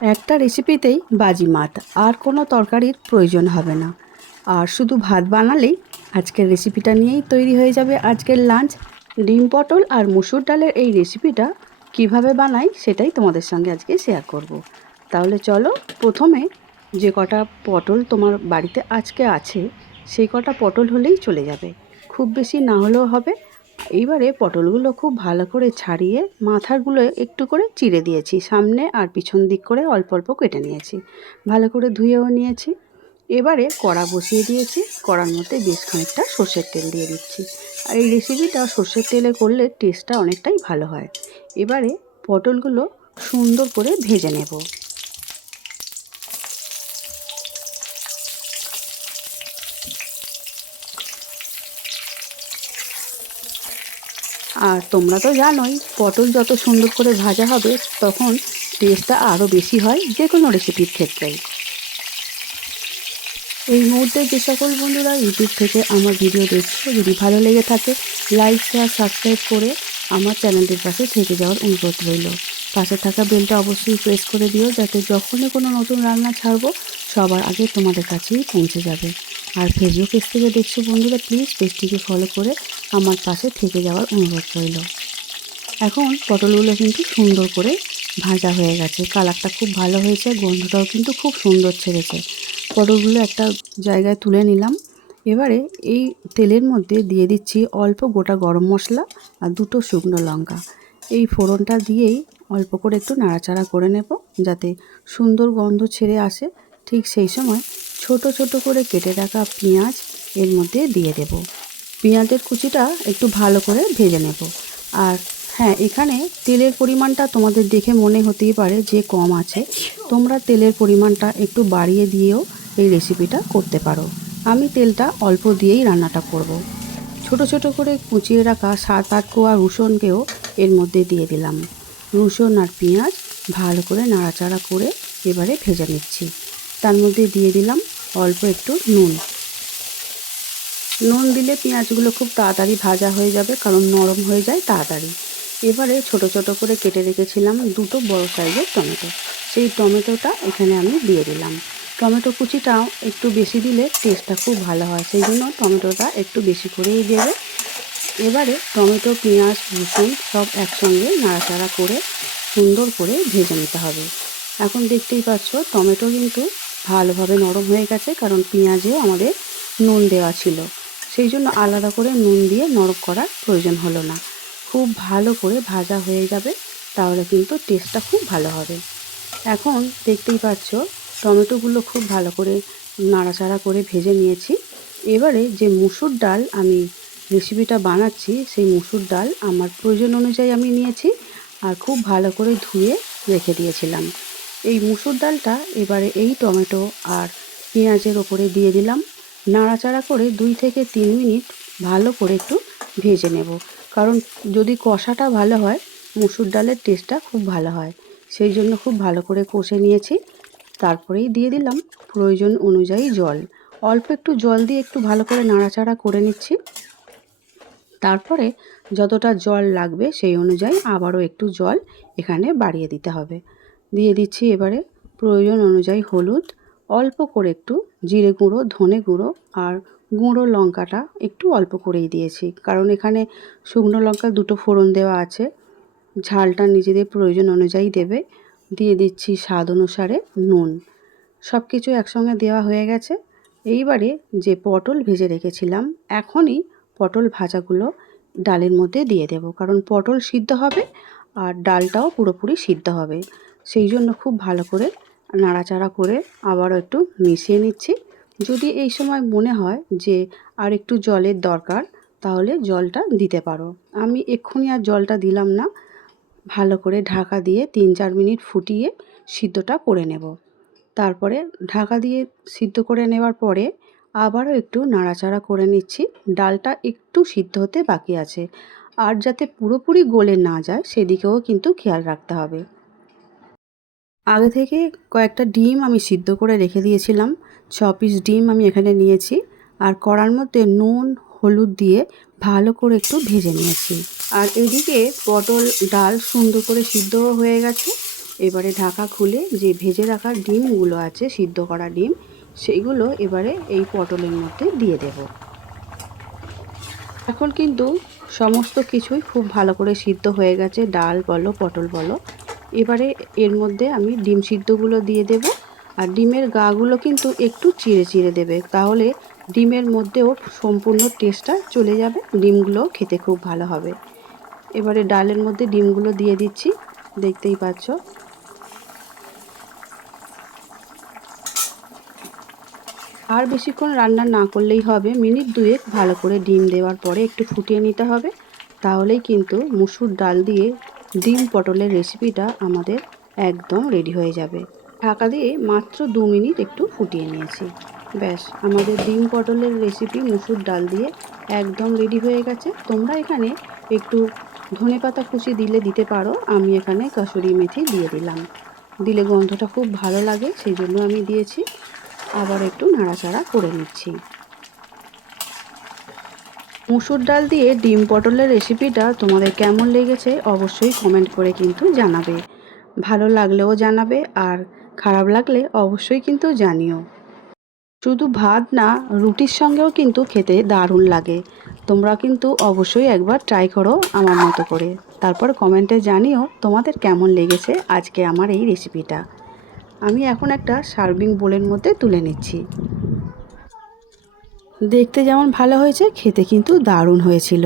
একটা রেসিপিতেই বাজিমাত, আর কোনো তরকারির প্রয়োজন হবে না। আর শুধু ভাত বানালেই আজকের রেসিপিটা নিয়েই তৈরি হয়ে যাবে আজকের লাঞ্চ। ডিম পটল আর মুসুর ডালের এই রেসিপিটা কিভাবে বানাই সেটাই তোমাদের সঙ্গে আজকে শেয়ার করব। তাহলে চলো, প্রথমে যে কটা পটল তোমার বাড়িতে আজকে আছে সেই কটা পটল হলেই চলে যাবে, খুব বেশি না হলেও হবে। এইবারে পটলগুলো খুব ভালো করে ছাড়িয়ে মাথাগুলো একটু করে চিড়ে দিয়েছি, সামনে আর পিছন দিক করে অল্প অল্প কেটে নিয়েছি, ভালো করে ধুয়েও নিয়েছি। এবারে কড়া বসিয়ে দিয়েছি, কড়ার মধ্যে বেশ খানিকটা সর্ষের তেল দিয়ে দিচ্ছি। আর এই রেসিপিটা সর্ষের তেলে করলে টেস্টটা অনেকটাই ভালো হয়। এবারে পটলগুলো সুন্দর করে ভেজে নেব। আর তোমরা তো জানোই, পটল যত সুন্দর করে ভাজা হবে তখন টেস্টটা আরও বেশি হয় যে কোনো রেসিপির ক্ষেত্রেই। এই মুহূর্তে যে সকল বন্ধুরা ইউটিউব থেকে আমার ভিডিও দেখছো, যদি ভালো লেগে থাকে লাইক শেয়ার সাবস্ক্রাইব করে আমার চ্যানেলটির পাশে থেকে যাওয়ার অনুরোধ রইল। পাশে থাকা বেলটা অবশ্যই প্রেস করে দিও, যাতে যখনই কোনো নতুন রান্না ছাড়বো সবার আগে তোমাদের কাছেই পৌঁছে যাবে। আর ফেসবুক পেজ থেকে দেখছো বন্ধুরা, প্লিজ পেজটিকে ফলো করে আমার পাশে থেকে যাওয়ার অনুরোধ রইল। এখন পটলগুলো কিন্তু সুন্দর করে ভাজা হয়ে গেছে, কালারটা খুব ভালো হয়েছে, গন্ধটাও কিন্তু খুব সুন্দর ছেড়েছে। পটলগুলো একটা জায়গায় তুলে নিলাম। এবারে এই তেলের মধ্যে দিয়ে দিচ্ছি অল্প গোটা গরম মশলা আর দুটো শুকনো লঙ্কা। এই ফোড়নটা দিয়েই অল্প করে একটু নাড়াচাড়া করে নেব, যাতে সুন্দর গন্ধ ছেড়ে আসে। ঠিক সেই সময় ছোট ছোট করে কেটে রাখা পেঁয়াজ এর মধ্যে দিয়ে দেব। পেঁয়াজের কুচিটা একটু ভালো করে ভেজে নেব। আর হ্যাঁ, এখানে তেলের পরিমাণটা তোমাদের দেখে মনে হতেই পারে যে কম আছে, তোমরা তেলের পরিমাণটা একটু বাড়িয়ে দিয়েও এই রেসিপিটা করতে পারো। আমি তেলটা অল্প দিয়েই রান্নাটা করব। ছোট ছোট করে কুচিয়ে রাখা 7-8 কোয়া রসুনকেও এর মধ্যে দিয়ে দিলাম। রসুন আর পেঁয়াজ ভালো করে নাড়াচাড়া করে এবারে ভেজে নিচ্ছি। তার মধ্যে দিয়ে দিলাম অল্প একটু নুন। নুন দিলে পেঁয়াজগুলো খুব তাড়াতাড়ি ভাজা হয়ে যাবে, কারণ নরম হয়ে যায় তাড়াতাড়ি। এবারে ছোট ছোট করে কেটে রেখেছিলাম দুটো বড় সাইজের টমেটো, সেই টমেটোটা এখানে আমি দিয়ে দিলাম। টমেটো কুচিটাও একটু বেশি দিলে টেস্টটা খুব ভালো হয়, সেই জন্য টমেটোটা একটু বেশি করেই দেবে। এবারে টমেটো, পেঁয়াজ, রসুন সব একসঙ্গে নাড়াচাড়া করে সুন্দর করে ভেজে নিতে হবে। এখন দেখতেই পাচ্ছ টমেটো কিন্তু ভালোভাবে নরম হয়ে গেছে, কারণ পেঁয়াজেও আমাদের নুন দেওয়া ছিল, সেই জন্য আলাদা করে নুন দিয়ে নরম করার প্রয়োজন হলো না। খুব ভালো করে ভাজা হয়ে যাবে, তাহলে কিন্তু টেস্টটা খুব ভালো হবে। এখন দেখতেই পাচ্ছ টমেটোগুলো খুব ভালো করে নাড়াচাড়া করে ভেজে নিয়েছি। এবারে যে মুসুর ডাল আমি রেসিপিটা বানাচ্ছি, সেই মুসুর ডাল আমার প্রয়োজন অনুযায়ী আমি নিয়েছি আর খুব ভালো করে ধুয়ে রেখে দিয়েছিলাম। এই মুসুর ডালটা এবারে এই টমেটো আর পেঁয়াজের ওপরে দিয়ে দিলাম। নাড়াচাড়া করে 2 থেকে 3 মিনিট ভালো করে একটু ভেজে নেব, কারণ যদি কষাটা ভালো হয় মুসুর ডালের টেস্টটা খুব ভালো হয়, সেই জন্য খুব ভালো করে কষে নিয়েছি। তারপরেই দিয়ে দিলাম প্রয়োজন অনুযায়ী জল। অল্প একটু জল দিয়ে একটু ভালো করে নাড়াচাড়া করে নিচ্ছি। তারপরে যতটা জল লাগবে সেই অনুযায়ী আবারও একটু জল এখানে বাড়িয়ে দিতে হবে। দিয়ে দিচ্ছি এবারে প্রয়োজন অনুযায়ী হলুদ, অল্প করে একটু জিরে গুঁড়ো, ধনে গুঁড়ো আর গুঁড়ো লঙ্কাটা একটু অল্প করেই দিয়েছি, কারণ এখানে শুকনো লঙ্কা দুটো ফোড়ন দেওয়া আছে। ঝালটা নিজেদের প্রয়োজন অনুযায়ী দেবে। দিয়ে দিচ্ছি স্বাদ অনুসারে নুন। সব কিছু একসঙ্গে দেওয়া হয়ে গেছে। এইবারে যে পটল ভেজে রেখেছিলাম, এখনই পটল ভাজাগুলো ডালের মধ্যে দিয়ে দেব, কারণ পটল সিদ্ধ হবে আর ডালটাও পুরোপুরি সিদ্ধ হবে। সেই জন্য খুব ভালো করে নাড়াচাড়া করে আবারও একটু মিশিয়ে নিচ্ছি। যদি এই সময় মনে হয় যে আর একটু জলের দরকার, তাহলে জলটা দিতে পারো। আমি এক্ষুনি আর জলটা দিলাম না, ভালো করে ঢাকা দিয়ে 3-4 মিনিট ফুটিয়ে সিদ্ধটা করে নেব। তারপরে ঢাকা দিয়ে সিদ্ধ করে নেওয়ার পরে আবারও একটু নাড়াচাড়া করে নিচ্ছি। ডালটা একটু সিদ্ধ হতে বাকি আছে, আর যাতে পুরোপুরি গলে না যায় সেদিকেও কিন্তু খেয়াল রাখতে হবে। আগে থেকে কয়েকটা ডিম আমি সিদ্ধ করে রেখে দিয়েছিলাম, 6 পিস ডিম আমি এখানে নিয়েছি। আর কড়ার মধ্যে নুন হলুদ দিয়ে ভালো করে একটু ভেজে নিয়েছি। আর এদিকে পটল ডাল সুন্দর করে সিদ্ধ হয়ে গেছে। এবারে ঢাকা খুলে যে ভেজে রাখা ডিমগুলো আছে, সিদ্ধ করা ডিম, সেইগুলো এবারে এই পটলের মধ্যে দিয়ে দেব। এখন কিন্তু সমস্ত কিছুই খুব ভালো করে সিদ্ধ হয়ে গেছে, ডাল বলো পটল বলো। এবারে এর মধ্যে আমি ডিম সিদ্ধগুলো দিয়ে দেব। আর ডিমের গাগুলো কিন্তু একটু চিড়ে চিড়ে দেবে, তাহলে ডিমের মধ্যেও সম্পূর্ণ টেস্টটা চলে যাবে, ডিমগুলো খেতে খুব ভালো হবে। এবারে ডালের মধ্যে ডিমগুলো দিয়ে দিচ্ছি, দেখতেই পাচ্ছ। আর বেশিক্ষণ রান্না না করলেই হবে, মিনিট দুয়েক ভালো করে ডিম দেওয়ার পরে একটু ফুটিয়ে নিতে হবে, তাহলেই কিন্তু মুসুর ডাল দিয়ে ডিম পটলের রেসিপিটা আমাদের একদম রেডি হয়ে যাবে। ঢাকা দিয়ে মাত্র 2 মিনিট একটু ফুটিয়ে নিয়েছি, ব্যাস আমাদের ডিম পটলের রেসিপি মুসুর ডাল দিয়ে একদম রেডি হয়ে গেছে। তোমরা এখানে একটু ধনেপাতা কুচি দিলে দিতে পারো, আমি এখানে কাসুরি মেথি দিয়ে দিলাম, দিলে গন্ধটা খুব ভালো লাগে, সেই জন্য আমি দিয়েছি। আবার একটু নাড়াচাড়া করে নিচ্ছি। মুসুর ডাল দিয়ে ডিম পটলের রেসিপিটা তোমাদের কেমন লেগেছে অবশ্যই কমেন্ট করে কিন্তু জানাবে, ভালো লাগলেও জানাবে, আর খারাপ লাগলে অবশ্যই কিন্তু জানিও। শুধু ভাত না, রুটির সঙ্গেও কিন্তু খেতে দারুণ লাগে। তোমরা কিন্তু অবশ্যই একবার ট্রাই করো আমার মতো করে, তারপর কমেন্টে জানিও তোমাদের কেমন লেগেছে আজকে আমার এই রেসিপিটা। আমি এখন একটা সার্ভিং বোলের মধ্যে তুলে নিচ্ছি। দেখতে যেমন ভালো হয়েছে, খেতে কিন্তু দারুণ হয়েছিল।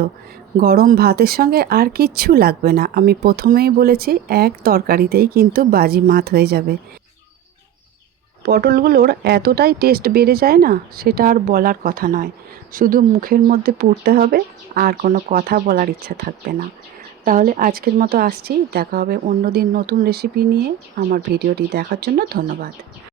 গরম ভাতের সঙ্গে আর কিচ্ছু লাগবে না, আমি প্রথমেই বলেছি এক তরকারিতেই কিন্তু বাজি মাত হয়ে যাবে। পটলগুলোর এতটাই টেস্ট বেড়ে যায় না, সেটা আর বলার কথা নয়, শুধু মুখের মধ্যে পুড়তে হবে, আর কোনো কথা বলার ইচ্ছা থাকবে না। তাহলে আজকের মতো আসছি, দেখা হবে অন্যদিন নতুন রেসিপি নিয়ে। আমার ভিডিওটি দেখার জন্য ধন্যবাদ।